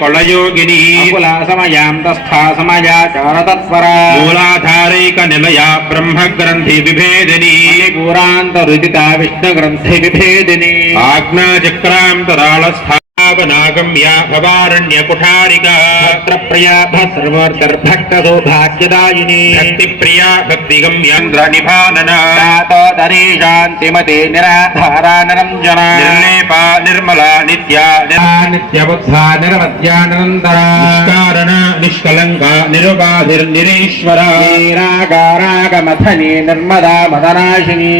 కొళయోగిని. అకుల సమయాంతస్థా సమయాచార తత్పర మూలాధారైక నిలయ బ్రహ్మ గ్రంథి విభేదిని. పూరాంత రుచిత విష్ణు గ్రంథి విభేదిని. ఆజ్ఞాచక్రాంతరాళ స్థాపనాగమ్య భవారణ్య కుఠారిక భద్ర ప్రియా భద్రమూర్తిర్భక్త సౌభాగ్యదాయిని భక్తి ప్రియా భక్తిగమ్యాంధ్ర నిభానన శాంతిమతి నిరాధారా నిరంజన నిర్లేప నిర్మల నిత్య నిత్యబుద్ధ నిరవధ్యా నిరంతర నిష్కారణ నిష్కలంక నిరుపాధిర్నిరీశ్వర నీరాగారాగమథని నిర్మదా మదనాశిని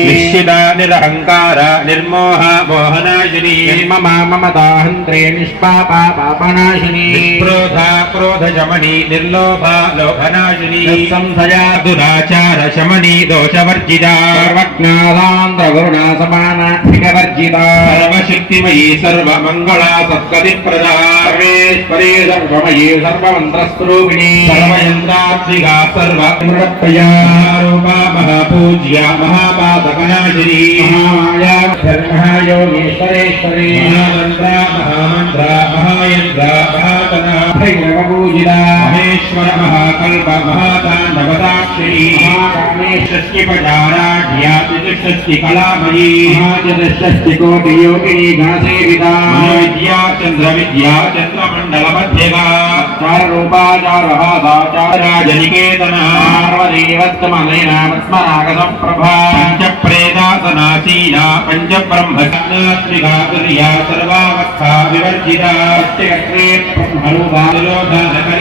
నిశ్చిత నిరహంకార నిర్మోహ మోహనాశిని నిర్మమ మమతాహంత్రే నిష్పాపా పాపనాశిని నిస్క్రోధ క్రోధ శమని నిర్లోభ లోభనాశిని. నిస్సంశయా దురాచార శమని దోషవర్జిత. సర్వజ్ఞాదాంధ్ర గురుణా సమానాధికవర్జిత సర్వశక్తిమయీ సర్వమంగళ సత్కతి ప్రదా సర్వేశ్వరీ సర్వమయీ సర్వమంత్రస్వరూపిణి. సర్వయంత్రాత్మిక సర్వ మహాకల్ప మహాతాండవదాక్షిణి మహాకామేశ్వస్తిపచారాఢ్యాతిష్టి కళామయీ మహాజనషష్టి కోటి యోగిని గణసేవిత విద్యా చంద్ర విద్యా చంద్రమండల మధ్యగా రూపాచారహాదాచార రాజనికేతన పార్వదేవత్తమలైనామస్మరాగత ప్రభా పంచ ప్రేదాసనాసీన పంచ బ్రహ్మజ్ఞాత్మికా తుర్యా సర్వావస్థ వివర్జిత బ్రహ్మరూపా నిరోధనకరీశ్వరీ శివానగ్రహదా పంచగద్యపరాయణ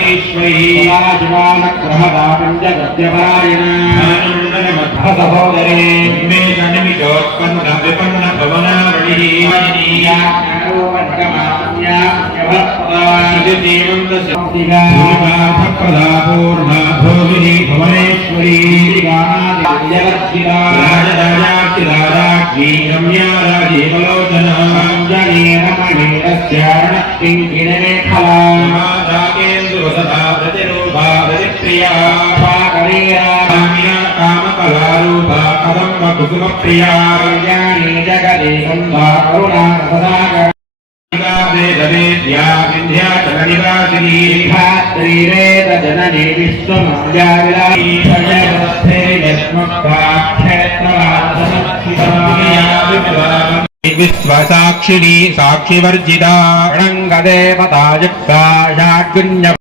సహోదరే నిమిషోత్పన్న విపన్న ప్రదా పూర్ణ భోగిని భువనేశ్వరీ రాజరాజాక్షి రమ్యా రాజీవలోచన రాగేంద్ర వసతా ప్రతిరూపా ప్రతిప్రియా కామ్యా కామకళారూపా కదంబ కుసుమ ప్రియా వేదవేద్యా వింధ్యాచల నివాసిని జననీ విశ్వమాయా విశ్వసాక్షిణి